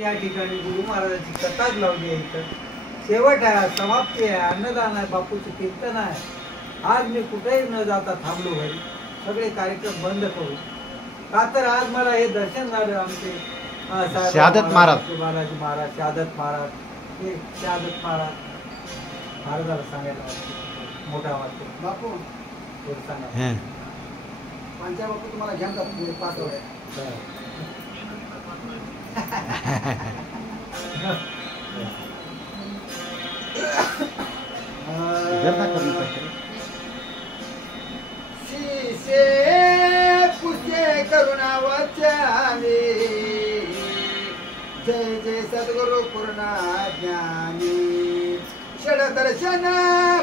या ठिकाणी गुरु महाराजांची कथाच लावली आहे. इथं शेवट आहे, समाप्ती आहे, अन्नदान आहे, बापूचं कीर्तन आहे. आज मी कुठेही न जाता थांबलो घरी, सगळे कार्यक्रम बंद करू का तर आज मला हे दर्शन झालं. आमचे शहादत महाराज, बालाजी महाराज, शहादत महाराज, हे शहादत महाराजाला सांगायला मोठा वाटतो. बापू सांगा, पंचा बापू तुम्हाला घ्या जातो 5 वेळा. शीशे पुष्टे करुणा वाचाली, जय जय सद्गुरु पूर्ण ज्ञानी, षड दर्शन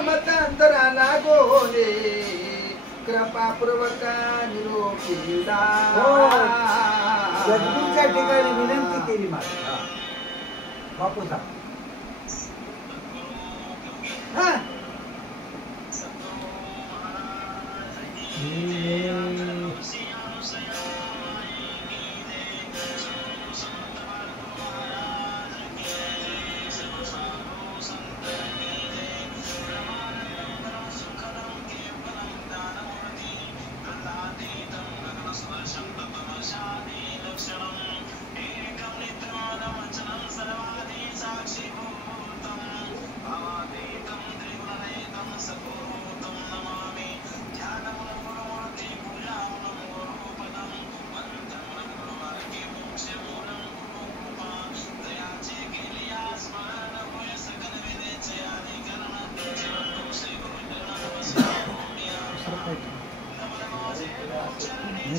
मतांतरा लागोले, कृपा पूर्वक निरोगी सद्गुरूच्या ठिकाणी विनंती केली माझ्या बापू साहेब.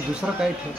दुसरं काय ठेव.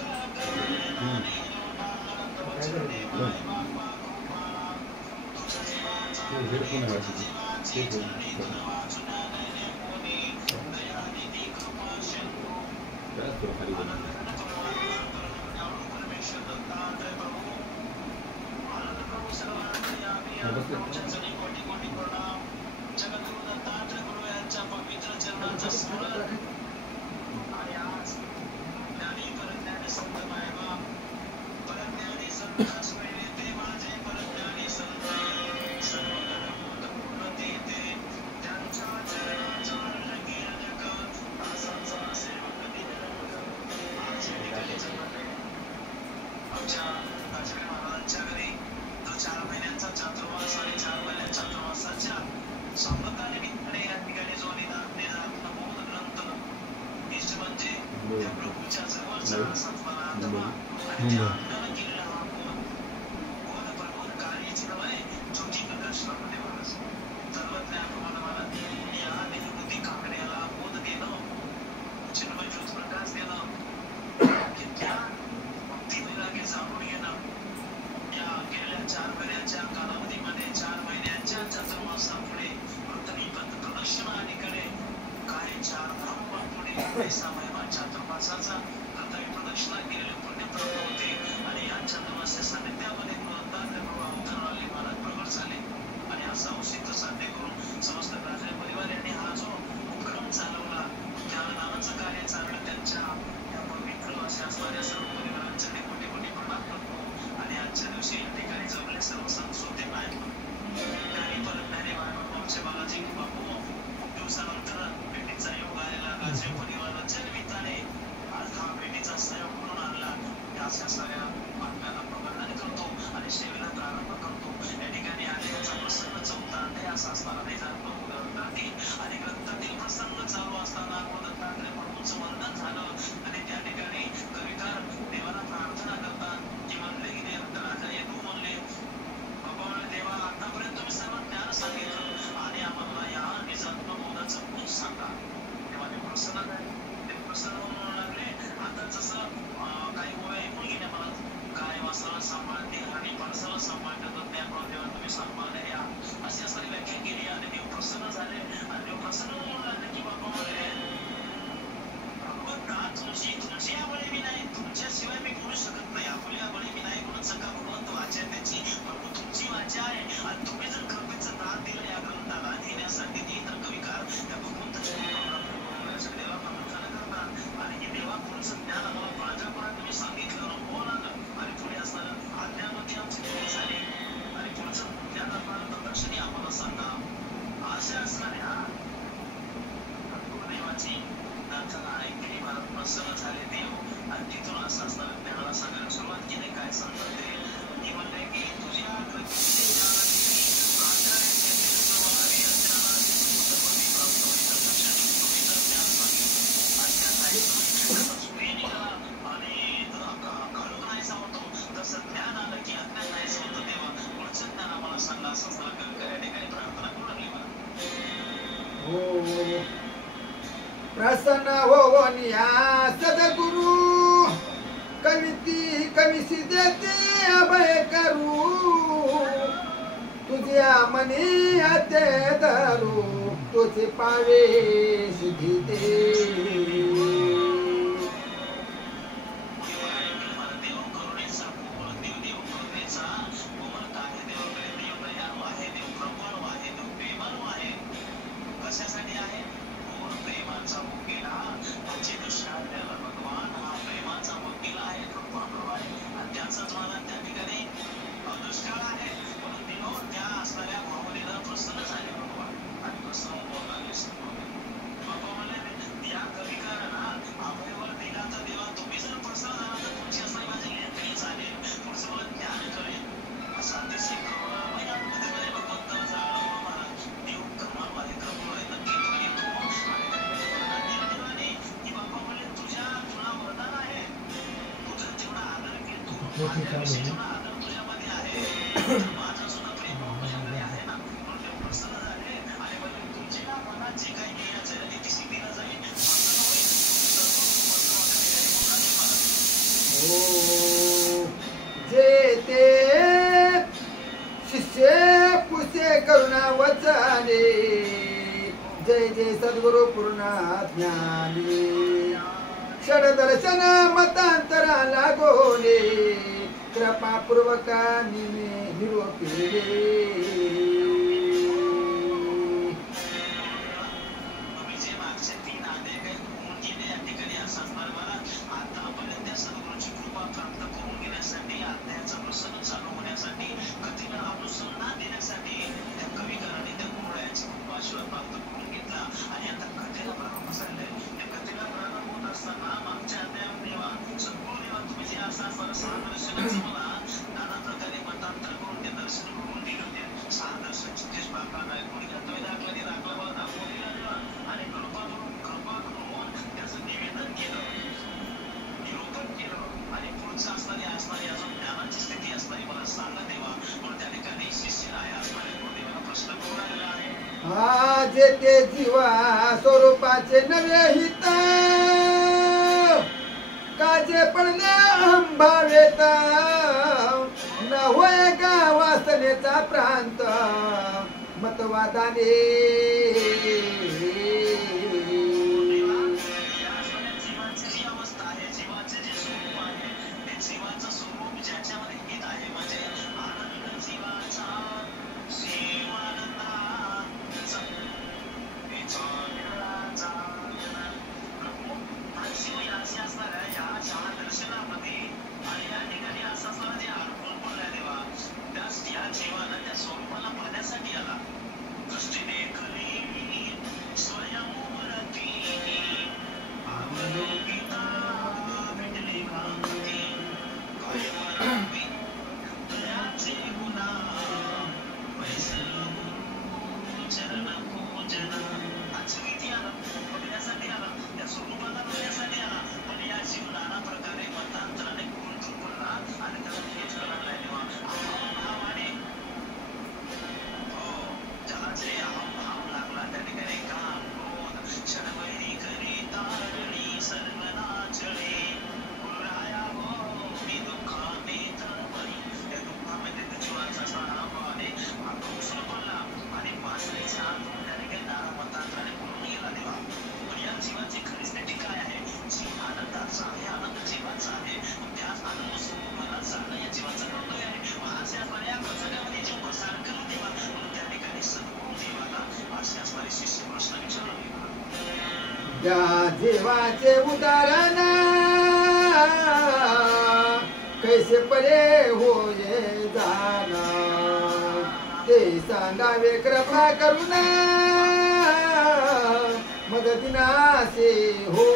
सांभाळते आणि परसाला सांभाळते तुम्ही सांभाळले या अशी असणारी व्याख्या केली आणि देव प्रसन्न होऊन या सद्गुरु कविसी देते अभय करू तुझ्या मनी हाते धरू तुझे पावे सिद्धी दे जे ते शिष्य पुसे करुणा वचने जय जय सद्गुरु पूर्ण ज्ञानी षड दर्शन मतांतरा लागोले कृपा पूर्वकानी निरोपी जे ते जीवा स्वरूपाचे नवे हित काजे पडले अंभावेत न होय का वासनेचा प्रांत मतवादाने त्या जीवाचे उदाहरण कैसे परे होये जाना ते सांगावे कृपा करुणा मदतीनासे हो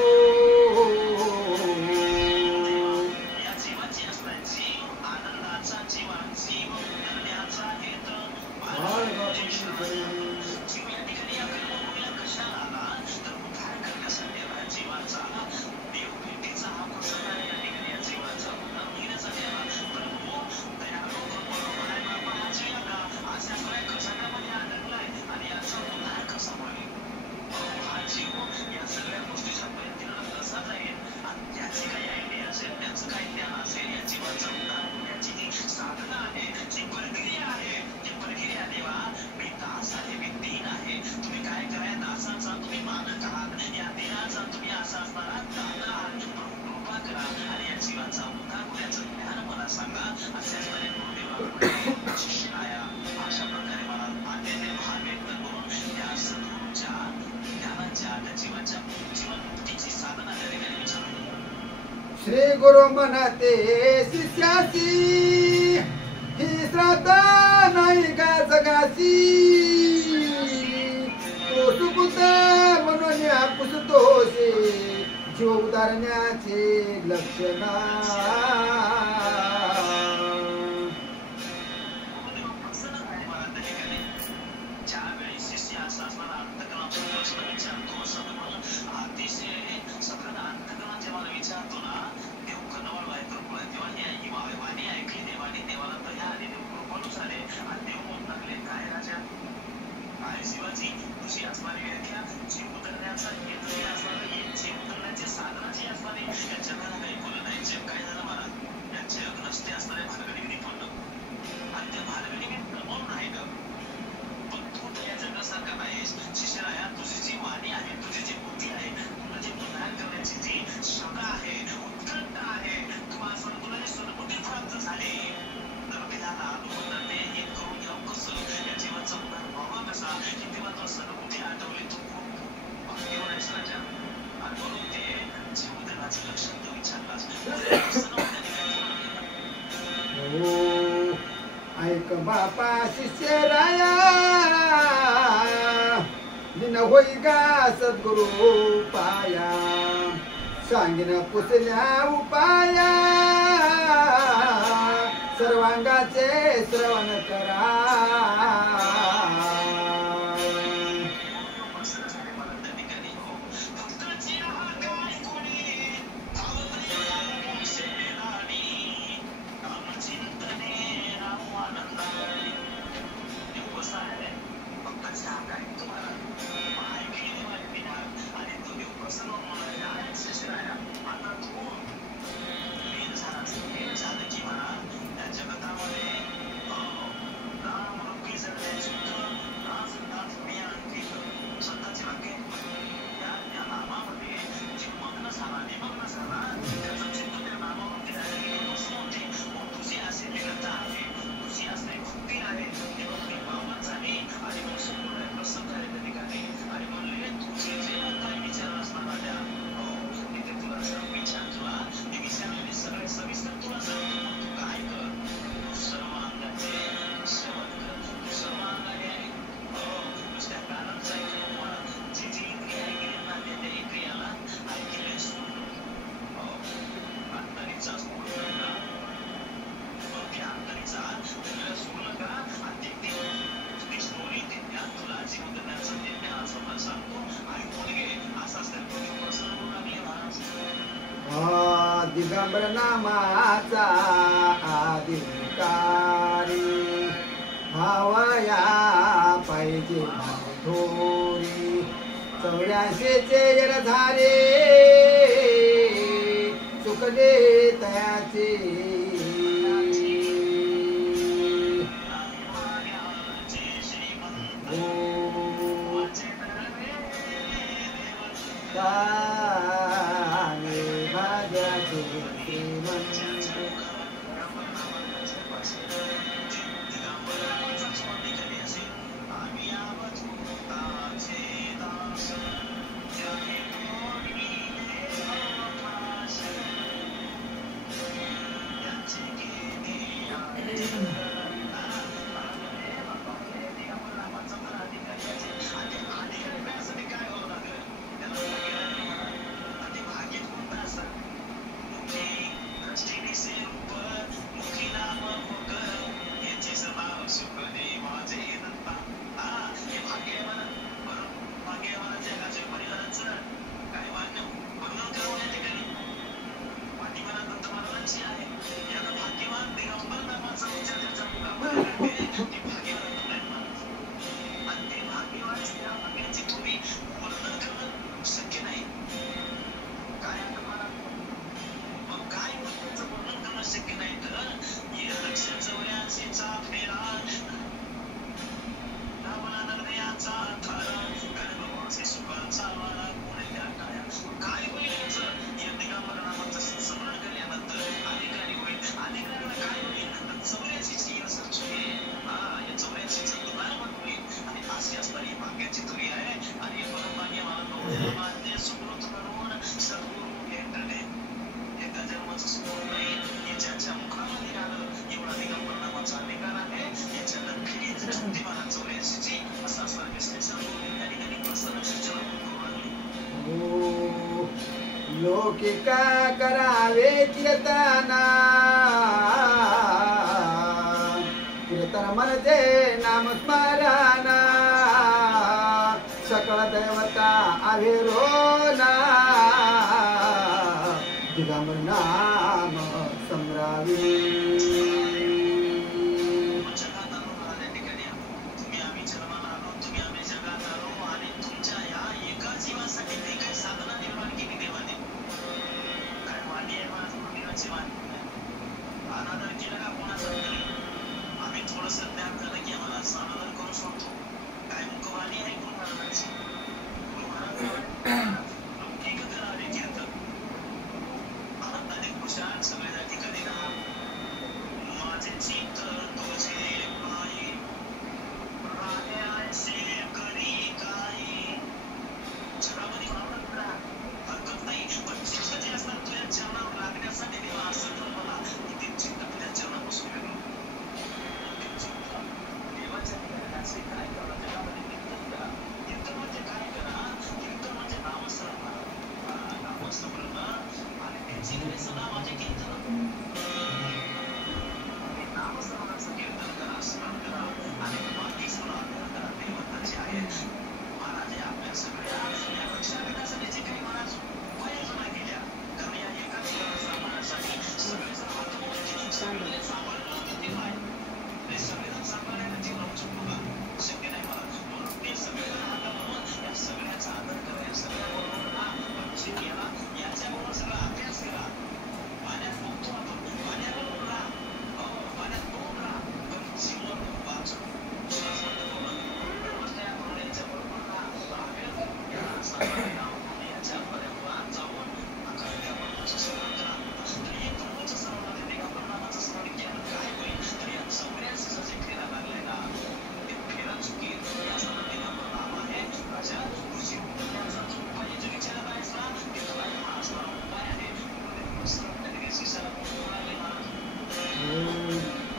श्री गुरु म्हणते शिष्यासी ही श्राद्धा नाही का जगासी तो सुपुत म्हणून पुसतोसे जीव उदारण्याचे लक्षण ऐक बापा शिष्यराया दिन होई का सद्गुरु पाया सांगिन पुसल्या उपाया सर्वांगाचे श्रवण करा दिगंबर नामाचा अधिकारी हवया पाहिजे थोरी 84चे यरधारे चुकले तयाचे लौकिका करावे कीर्तना कीर्तन म्हणजे नामस्मरण सकळ दैवता आविरोना दिगंबर नाम संग्रावी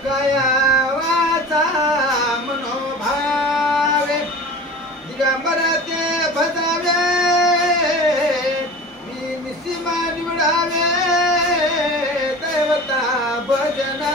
कायावाचा मनोभावे दिगंबर ते भजावे मी निसीमा निवडावे दैवता भजना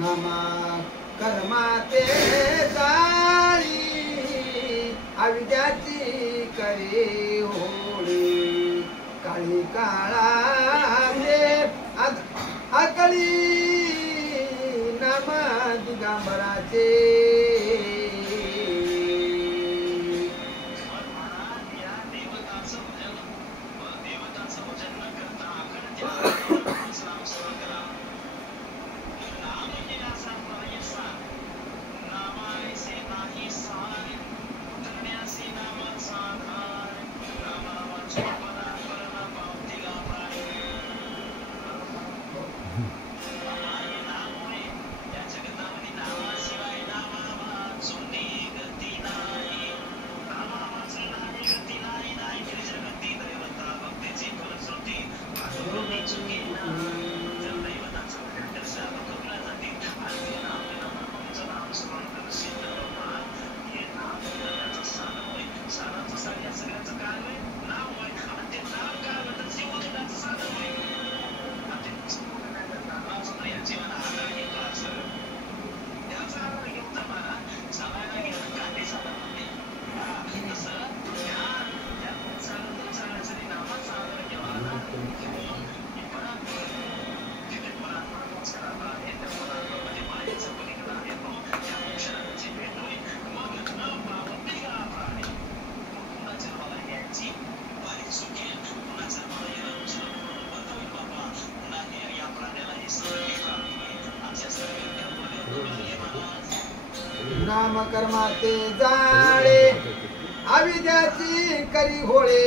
नामा कर्माते जाळी अविद्याची करे होळी काळी काळाचे आकळी नाम दिगंबराचे नामकर्माचे जाळे अविद्याची करी होळे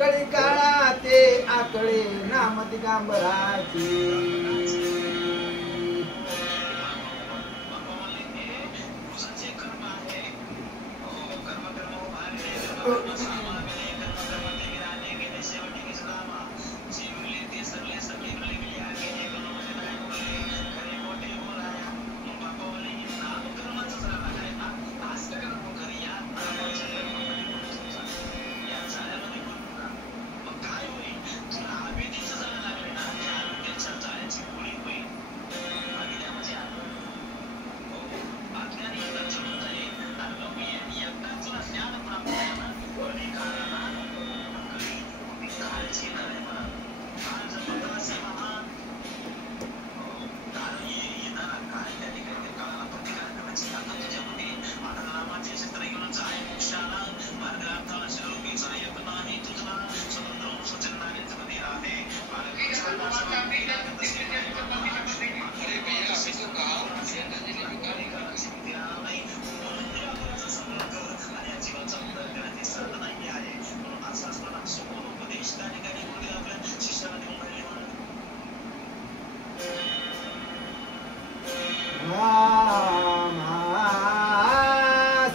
कळी काळा ते आकडे नाम दिगंबराची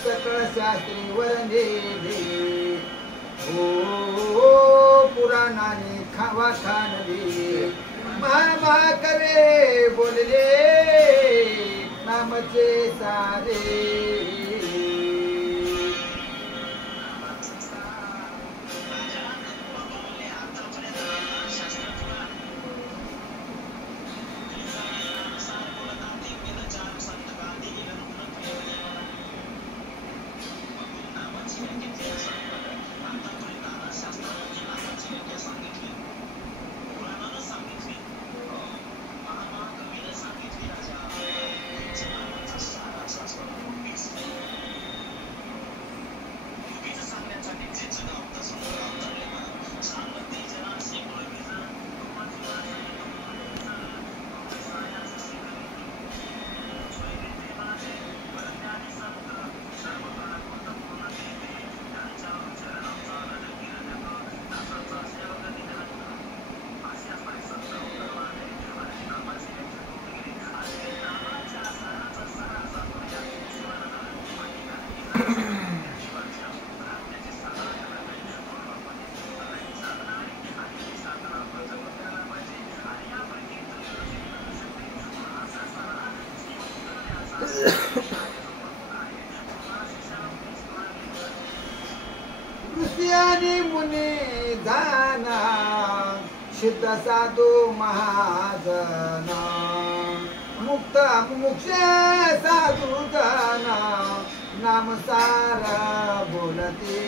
सकळ शास्त्री वरंदे हो पुराणाने खावा खानले मामा करे बोलले नामचे सारे ऋषियानी मुनी जाना सिद्ध साधू महाजना मुक्त मुक्ष साधू जना नाम सारा बोलते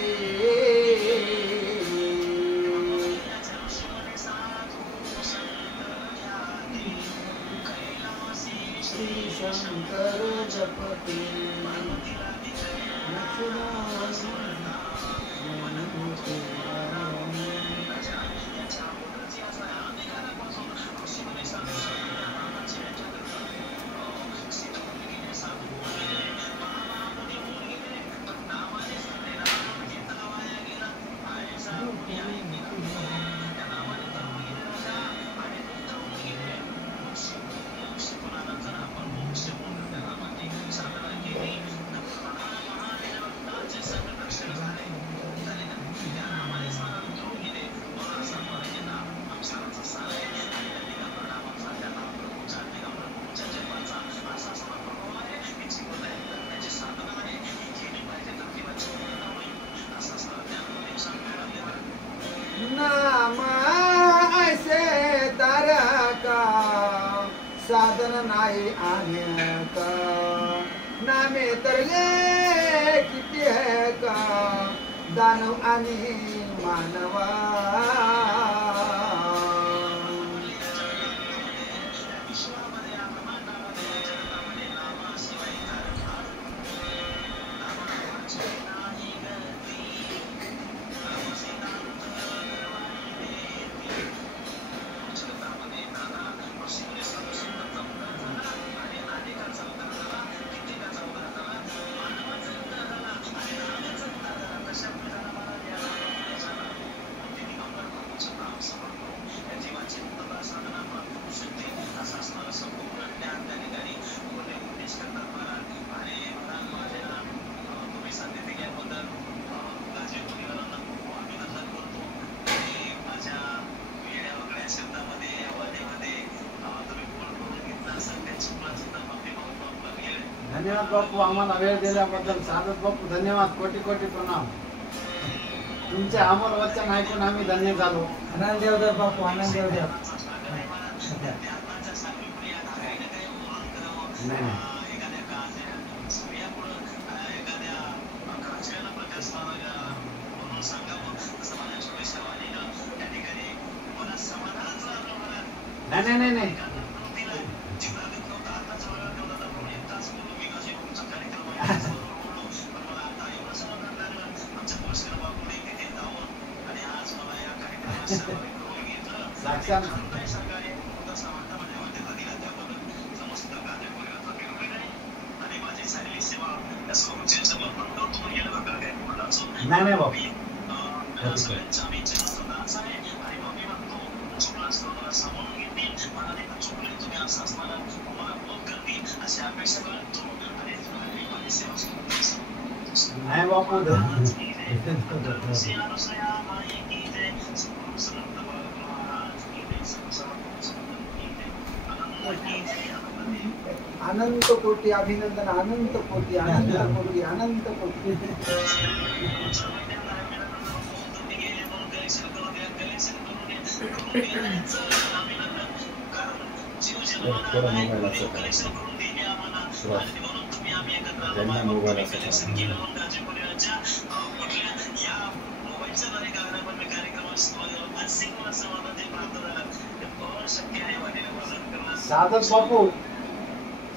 श्री शंकर जपते नाम ऐसे तारका साधन नाही आणका नामे तरले किती है का दानव आणि मानवा धन्यवाद बापू, आम्हाला वेळ दिल्याबद्दल. साधत बापू धन्यवाद, कोटी कोटी प्रणाम. तुमचे अमोल वचन ऐकून आम्ही धन्य झालो. आनंद देव द्या बापू, आनंद देव द्या. नाही नाही नाही साक्षात नाही नाही बाबा. नाही बापू अनंत कोटी अभिनंदन, अनंत कोटी, अनंत कोटी, अनंत कोटी.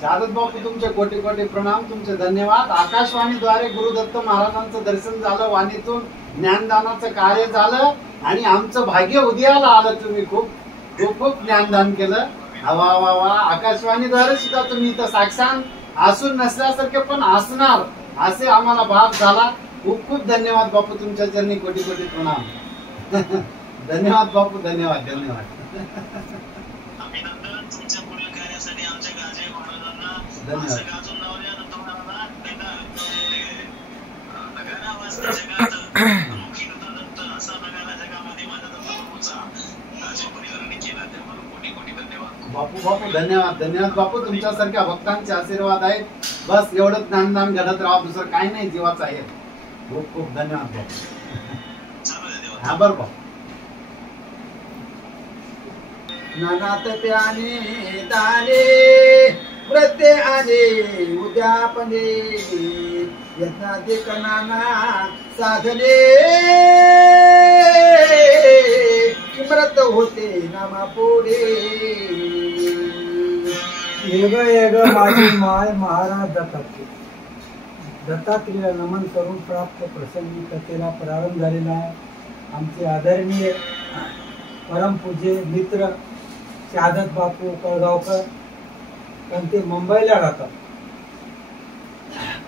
साधत बापू तुमचे कोटी कोटी प्रणाम, तुमचे धन्यवाद. आकाशवाणीद्वारे गुरुदत्त महाराजांचं दर्शन झालं, वाणीतून ज्ञानदानाचं कार्य झालं आणि आमचं भाग्य उदयाला आलं. तुम्ही खूप खूप खूप ज्ञानदान केलं. वा वा वा. आकाशवाणीद्वारे सुद्धा तुम्ही इथं साक्षात असून नसल्यासारखे पण असणार असे आम्हाला भाग झाला. खूप खूप धन्यवाद बापू, तुमच्या चरणी कोटी कोटी प्रणाम. धन्यवाद बापू, धन्यवाद धन्यवाद. बापू बापू धन्यवाद धन्यवाद बापू, तुमच्यासारख्या भक्तांचे आशीर्वाद आहेत. बस एवढंच ज्ञानदान घडत राहा, दुसरं काही नाही जीवाचं आहे. खूप खूप धन्यवाद बापू. हा बरं बापू. नानात प्याने दाने व्रते आले उद्यापने यज्ञाते कनाना साधने व्रत होते नामा पुढे. येग येग माझी माय महाराज दत्तात्रय. दत्तात्रेयाला नमन करून प्राप्त प्रसंगी कथेला प्रारंभ झालेला आहे. आमचे आदरणीय परमपूज्य मित्र साधत बापू कळगावकर, कारण ते मुंबईला राहतात,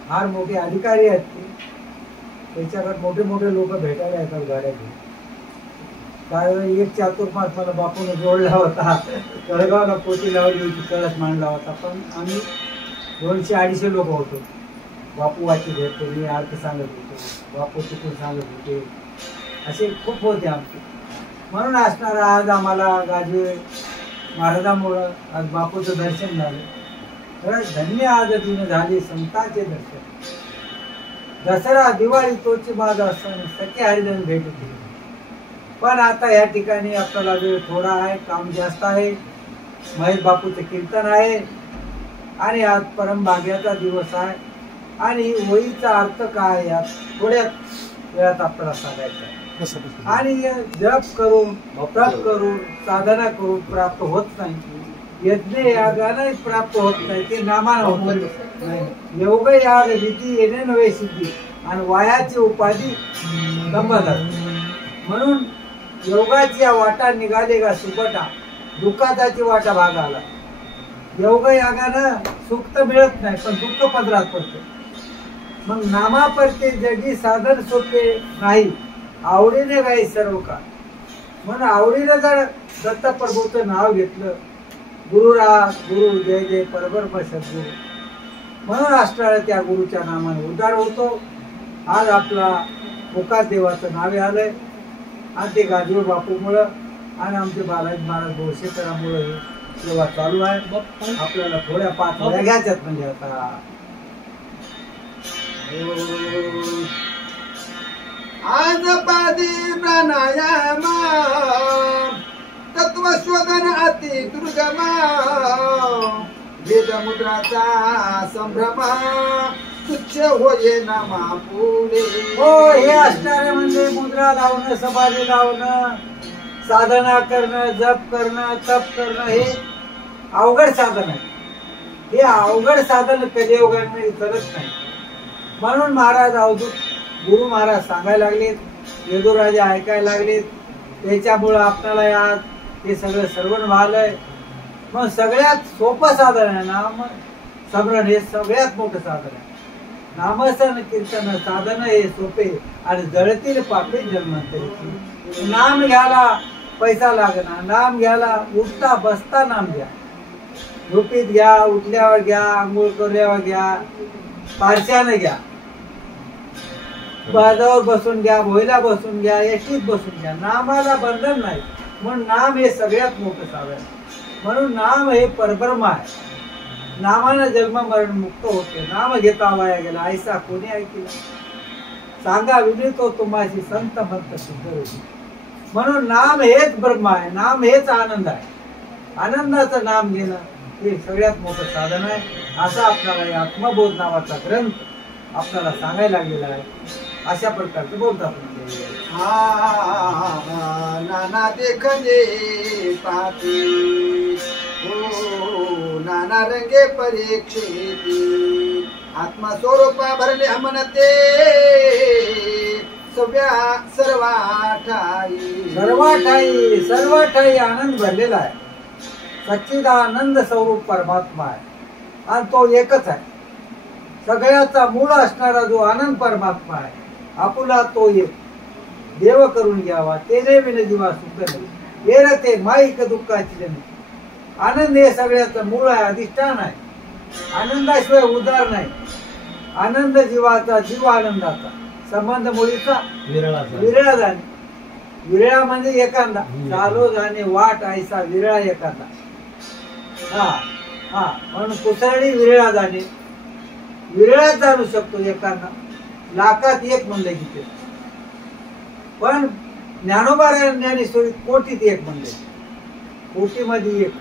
फार मोठे अधिकारी आहेत ते. त्याच्याकडे मोठे मोठे लोक भेटायला येतात गाड्या घेऊन. त्यावेळी एक चातुर्मास मला बापूने जोडला होता, कळगावला पोती लावली होती, कळस मांडला होता. पण आम्ही 200-250 लोक होतो. बापू वाची भेटतो, मी अर्थ सांगत होतो, बापू तिकडून सांगत होते, असे खूप होते आमचे. म्हणून असणारा आज आम्हाला गाजवे महाराजांमुळं आज बापूचं दर्शन झालं. खरंच धन्य आज दिन झाले संतांचे दर्शन. दसरा दिवाळी तोची माझा सण, सख्या हरिजन भेट होती. पण आता या ठिकाणी आपल्याला वेळ थोडा आहे, काम जास्त आहे. महेश बापूचे कीर्तन आहे आणि आज परमभाग्याचा दिवस आहे. आणि वहीचा अर्थ काय यात थोड्या वेळात आपल्याला सांगायचं आहे. आणि जप करून तप करून साधना करून प्राप्त होत नाही, यज्ञ यागाने प्राप्त होत नाही, ते नामानं होत नाही. योग याग विधी येणे नव्हे सिद्धी, आणि वायाची उपाधी गंमत. म्हणून योगाची वाटा निघाले का सुपटा, दुःखाची वाटा भाग आला. योग यागानं सुख तर मिळत नाही, पण दुःख पदरात पडते. मग नामापरते जगी साधन सोपे नाही, आवडीने गाई सर्व का. म्हणून आवडीने जर दत्तप्रभूचं नाव घेतलं, गुरुराज गुरु जय जय परब्रह्म सद्गुरु, म्हणून असणाऱ्या त्या गुरुच्या नामाने उद्धार होतो. आज आपला मुखात देवाचं नावे आलंय आणि ते गाजवे बापूमुळं आणि आमचे बालाजी महाराज बोरशेकरांमुळे सेवा चालू आहे. आपल्याला थोड्या 5 वेळा घ्यायच्यात. म्हणजे आता आज पादी प्राणायाम तत्वशोधन अति दुर्गम वेदमुद्राचा संभ्रम तुच्छ होये नामा पुढे. हो, हे असणारे म्हणजे मुद्रा लावणं, समाधी लावणं, साधना करणं, जप करणं, तप करणं हे अवघड साधन आहे. हे अवघड साधन कलियुगाने करत नाही. म्हणून महाराज अवधूत गुरु महाराज सांगायला लागलेत, यदुराजे ऐकायला लागलेत. त्याच्यामुळं आपल्याला आज हे सगळं सर्वण व्हायलंय. मग सगळ्यात सोपं साधन आहे नाम स्मरण, हे सगळ्यात मोठं साधन आहे. नामसन कीर्तन साधन हे सोपे आणि जळतील पापे जन्मांतरी. नाम घ्यायला पैसा लागणार, नाम घ्यायला उठता बसता नाम घ्या, झोपीत घ्या, उठल्यावर घ्या, आंघोळ करल्यावर घ्या, पारशाने घ्या, बाजावर बसून घ्या, भोईला बसून घ्या, एसटीत बसून घ्या. नामाला बंधन नाही. म्हणून नाम हे सगळ्यात मोठं साधन आहे. म्हणून नाम हे परब्रह्म आहे. नामानं जन्म मरण मुक्त होते. नाम घेता वाया गेला ऐसा कोणी ऐकला. सांगा विनितो तुम्हाशी संत म्हणत सिद्ध होती. म्हणून नाम हेच ब्रह्म आहे. नाम हेच आनंद आहे. आनंदाचं नाम घेणं हे सगळ्यात मोठं साधन आहे. असा आपल्याला आत्मबोध नावाचा ग्रंथ आपल्याला सांगायला लागलेला आहे. अशा प्रकारचं बोलतात. नाना देखणे पाहते हो, नाना रंगे परीक्षेती आत्मस्वरूपा भरले म्हणते सर्वाठाई आनंद भरलेला आहे. सच्चिदानंद स्वरूप परमात्मा आहे आणि तो एकच आहे. सगळ्याचा मूळ असणारा जो आनंद परमात्मा आहे, आपुला तो एक देव करून घ्यावा. तेने विन जीवा सुख नाही ये रते माईक दुःखाची जनी. आनंद हे सगळ्याचं मूळ आहे, अधिष्ठान आहे. आनंदाशिवाय उद्धार नाही. आनंद जीवाचा, जीव आनंदाचा, संबंध मुळीचा विरळा जाणे. विरळा म्हणजे एखादा चालो जाणे वाट ऐसा विरळा एखादा. हा हा म्हणून कुसळणी विरळा जाणे. विरळात जाणू शकतो एखादा. लाखात एक म्हणले की ते. पण ज्ञानोबा ज्ञानेश्वरी कोटीत एक म्हणले. कोटीमध्ये एक,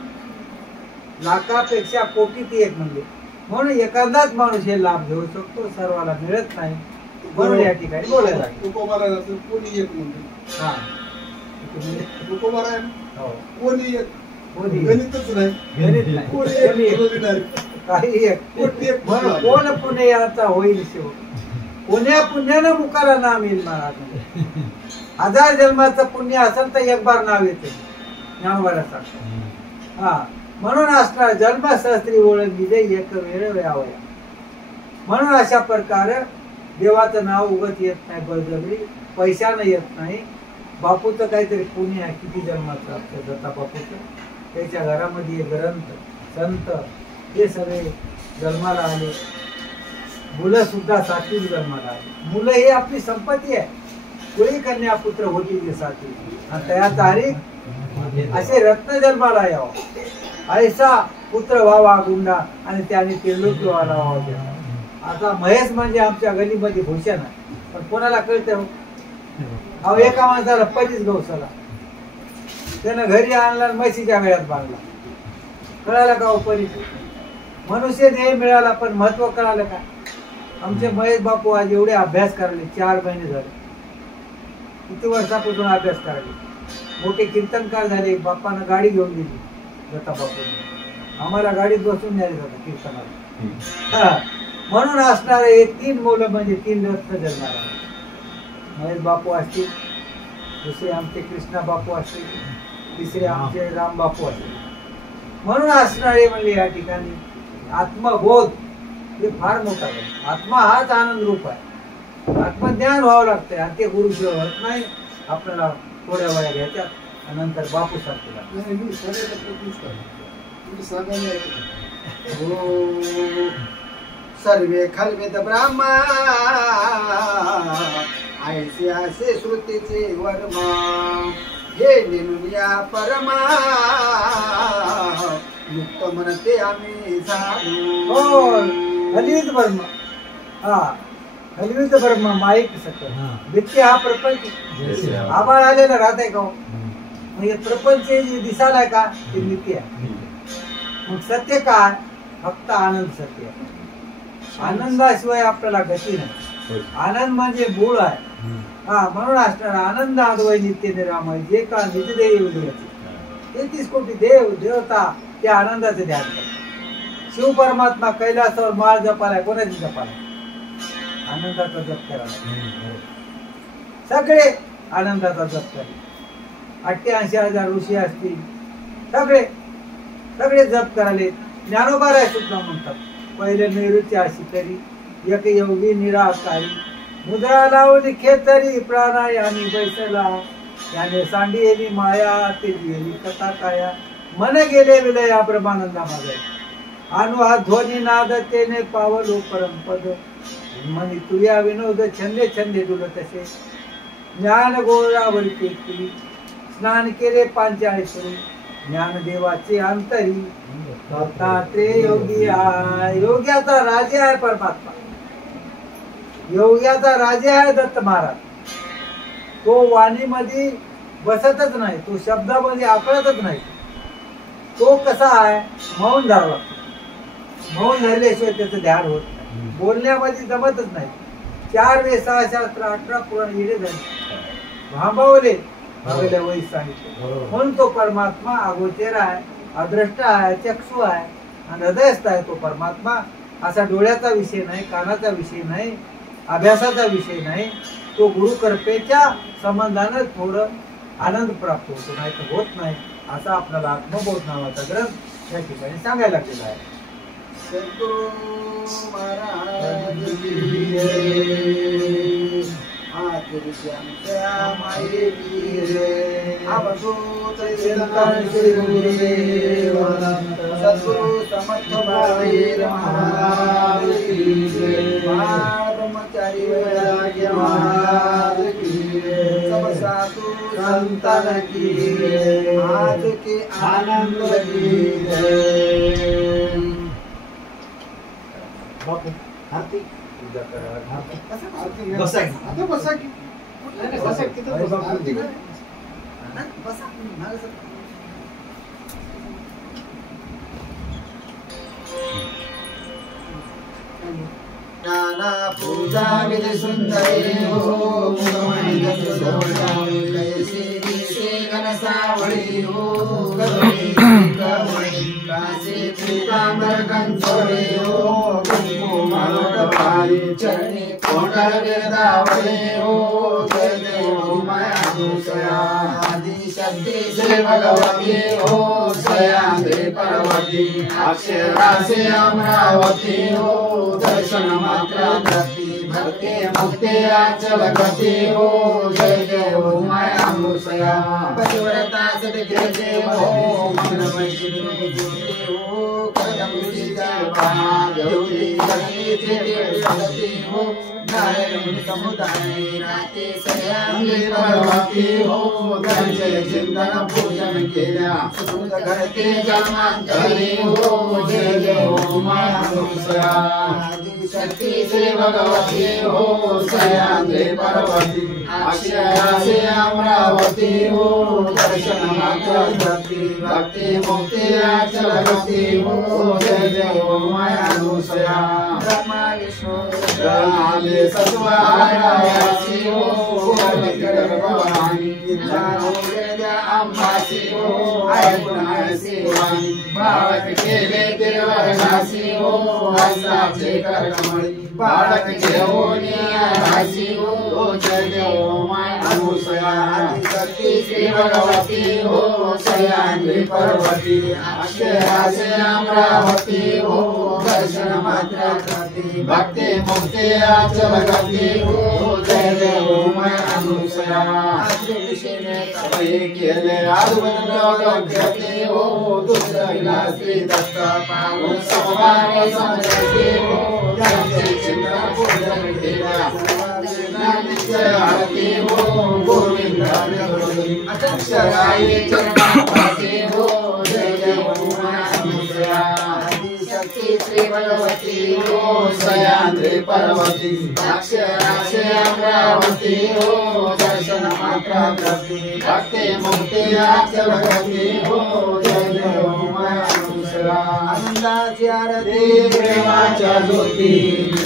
लाखापेक्षा कोटीत एक म्हणले. म्हणून एखादाच माणूस हे लाभ घेऊ शकतो, सर्वाला मिळत नाही. म्हणून या ठिकाणी बोलायला कोणी एक म्हणते. हा तुकोबा आहे हो. कोणी एक, कोणी गणितच नाही. गणित नाही. कोणी कोणी एक, एक. कोणी नाही. काही एक. कोणी एक म्हणून कोण पुण्य याचा होईल शिव. पुण्या पुण्यानं मुखाला नाम येईल महाराज. 1000 जन्माचं पुण्य असेल तर एक बार नाव येते ज्ञानोबाला सांगतो. हा म्हणून असणार जन्म सहस्त्री ओळख दिले एक वेळ यावया. म्हणून अशा प्रकारे देवाचं नाव उगत येत नाही बळजबरी, पैशानं येत नाही. बापूचं काहीतरी पुण्य आहे, किती जन्माचं असतं दत्ता बापूचं. त्याच्या घरामध्ये ग्रंथ संत हे सगळे जन्माला आले. मुलं सुद्धा सात्विक जन्माला आली. मुलं ही आपली संपत्ती आहे. कुळी कन्या पुत्र होती ते सात्विक आणि त्या तारीख असे रत्न जन्माला यावं. ऐसा पुत्र व्हावा गुंडा आणि त्याने त्रिलोकी व्हायला व्हावं. आता महेश म्हणजे आमच्या गलीमध्ये भूषण आहे, पण कोणाला कळते हो. अहो एका माणसाला 25 गवसाला त्यानं घरी आणला, म्हशीच्या गळ्यात बांधला. कळाला का हो परिचय. मनुष्य देह मिळाला पण महत्व कळालं का. आमचे महेश बापू आज एवढे अभ्यास करायले, 4 महिने झाले. किती वर्षापासून अभ्यास करायले. मोठे कीर्तनकार झाले. बाप्पानं गाडी घेऊन दिली दत्ता बापूंनी. आम्हाला गाडीत बसून न्यायला जातं कीर्तनाला. म्हणून असणारे हे 3 मुलं म्हणजे 3 रत्न जन्माला. महेश बापू असतील, दुसरे आमचे कृष्णा बापू असतील, तिसरे आमचे राम बापू असतील. म्हणून असणारे म्हणजे या ठिकाणी आत्मबोध हे फार मोठा आहे. आत्मा हाच आनंद रूप आहे. आत्मज्ञान व्हावं लागतंय आणि ते गुरुशिवाय होत नाही. आपल्याला थोड्या वेळा घ्यायच्या आणि नंतर बापू सारखे सर्वे खलवेद ब्राह्मा ऐसे असे श्रुतीचे वर्मा हे निनुया परमा मुक्त म्हणते आम्ही झालो. हलीच वर्मा. हा हलवीत ब्रह्म माईक सकल हा. नित्य हा प्रपंच जैसे हा. आभाळ आलेला राहत का हो? हम्म. म्हणजे प्रपंच जे दिसालाय का ते नित्य आहे. मग सत्य काय? फक्त आनंद सत्य आहे. आनंदाशिवाय आपल्याला गती नाही. आनंद म्हणजे मूळ आहे. हम्म. हा म्हणून असणार आनंद अद्वय नित्य निरामय जे का निज देव देवाचे 33 कोटी देव देवता त्या आनंदाचे ध्यान करतात. शिव परमात्मा कैलासावर माळ जपालाय. कोणाची जपालाय? आनंदाचा जप करायला. सगळे आनंदाचा जप करा. 88,000 ऋषी असतील सगळे सगळे जप कराले. ज्ञानोबा राय सुद्धा म्हणतात पहिले निवृत्ती अशी करी एक योगी निराकारी मुद्रा लावली खेतरी प्राणायामी बैसला याने सांडियेली माया ते गेली कथा काया मन गेले विलया ब्रह्मानंदा माझे अनु हा ध्वनी नाद तेने पावलो परमपद मनी तुया विनोद छंदे छंदे डुल तसे ज्ञान गोळावर केली स्नान केले 45 ज्ञानदेवाचे अंतरी दत्तात्रेय योगी आहे. योग्याचा राजा आहे परमात्मा. योग्याचा राजा आहे दत्त महाराज. तो वाणीमध्ये बसतच नाही. तो शब्दामध्ये आकळतच नाही. तो कसा आहे? मौन धरावा लागतो. मौन धरल्याशिवाय त्याचं ध्यान होत नाही. बोलण्यामध्ये जमतच नाही. 4 वेद 6 शास्त्र 18 पुराण येडे झाले भांबवले भागवल्या वही सांगितले. म्हणून तो परमात्मा अगोचर आहे, अदृष्ट आहे, चक्षु आहे आणि हृदयस्थ आहे. तो परमात्मा असा डोळ्याचा विषय नाही, कानाचा विषय नाही, अभ्यासाचा विषय नाही. तो गुरुकृपेच्या संबंधानं थोडं आनंद प्राप्त होतो, नाही तर होत नाही. असा आपल्याला आत्मबोध नावाचा ग्रंथ या ठिकाणी सांगायला लागलेला आहे. सद्गुरु महाराज की जय. आदित्य श्याम माये की जय. अवधूत चिंतन श्री गुरुदेव सद्गुरु समर्थ भाईर महाराज की जय. ब्रह्मचारी वैराग्य महाराज की जय. सब साधु संतन की जय. आज के आनंद की जय. बापू आरती पूजा करा. बसा की. आता बसा की. बसा की, तिथं बसा. आरती करा. नाना पूजा विधि सुंदरी हो मुगमणि दत्त सोडावी कैसी दिसे घनसावळी हो करुणी करुणी कासे पीतांबर कंचोळी हो कुंकू माळोट पारी चरणी कोंडल वेदावळी हो जय देव माया दुसया आदि शक्ती श्री भगवती हो सयांद्री पर्वती अक्षरासे अमरावती हो दर्शन मात्र भक्ति भक्ति मुक्ति अचल गति हो जय देव माया मुसया पतिव्रता सदग्रजे हो मंगलमय ज्योति हो कदम सीता गौरी गति हो नारायण समुदाय राते सयांगी पर्वती हो धनजय चिंतन पूजन केल्या सुंद घरते जन्मांतरी हो जय देव माया मुसया शक्ती श्री भगवती हो सयांद्री पर्वती अक्षरासे अमरावती हो दर्शन मात्र भक्ति भक्ति मुक्ति अचल गति हो जय देव माया अनुसया ब्रह्मा विष्णु ब्रह्माले सत्वासी हो गर्भवाणी ज्ञानो वेद्या अंबासी हो ऐकुणासी वाणी भावक केले देवरनासी हो हस्ताचे करकमळी बाळक घेऊन राशी हो जय देव माय अनुसया शक्ती श्री भगवती हो सयांद्री पर्वती अक्षरासे अमरावती हो दर्शन मात्र करती भक्ती मुक्ती अचल गती हो जय देव माय अनुसया केले आदवती हो दुसऱ्या श्री दत्त पाहून समभाव समजती हो त्यांचे चिंतन पूजन केल्या आरती हो गोविंद अक्षराई चरणापासी हो जय देव माया अनुसया शक्ती श्री भगवती हो सह्याद्री पर्वती अक्षराक्षी अमरावती हो दर्शन मात्रा प्राप्ती भक्ती मुक्ती अक्षर भक्ती हो जय देव माया दुसरा आनंदाची आरती ते प्रेमाच्या ज्योती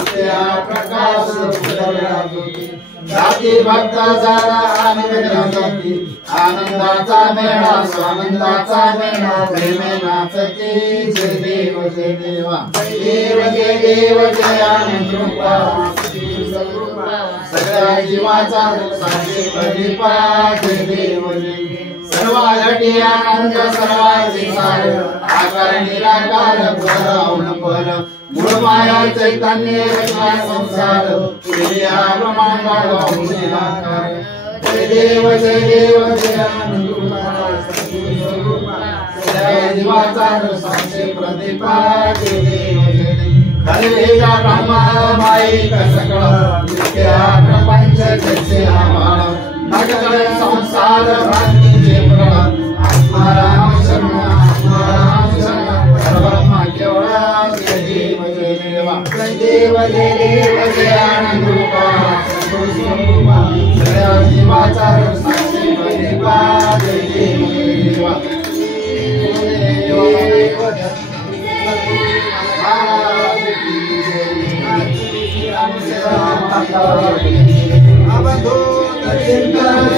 त्या प्रकाश उतरला ज्योती जाती भक्त झाला आनंद जाती आनंदाचा मेळा स्वानंदाचा मेळा प्रेमे नाचती जय देव जय देवा जय देव जय आनंद रूपा सगळ्या जीवाचा साक्षी प्रदीपा जय देव जय सर्व घटी आनंद सर्वांचे सार आकार निराकार परावण पर मूळ माया चैतन्य संसार क्रिया ब्रह्मांड निराकार जय देव जय आनंद रूपा सगळ्या जीवाचा साक्षी प्रदीपा जय देव जय देव खरवेजा ब्रह्मा माईक सकळ नित्या प्रपंच जैसे आभाळ नगदळे संसार भ्रांतीचे प्रण आत्माराम शरण परब्रह्म केवळ जय देव जय देवा जय देव जय आनंद रूपा स्वरूपा सगळ्या जीवाचा साक्षी प्रदीपा जय देव जय देवा अवधूत चिंतन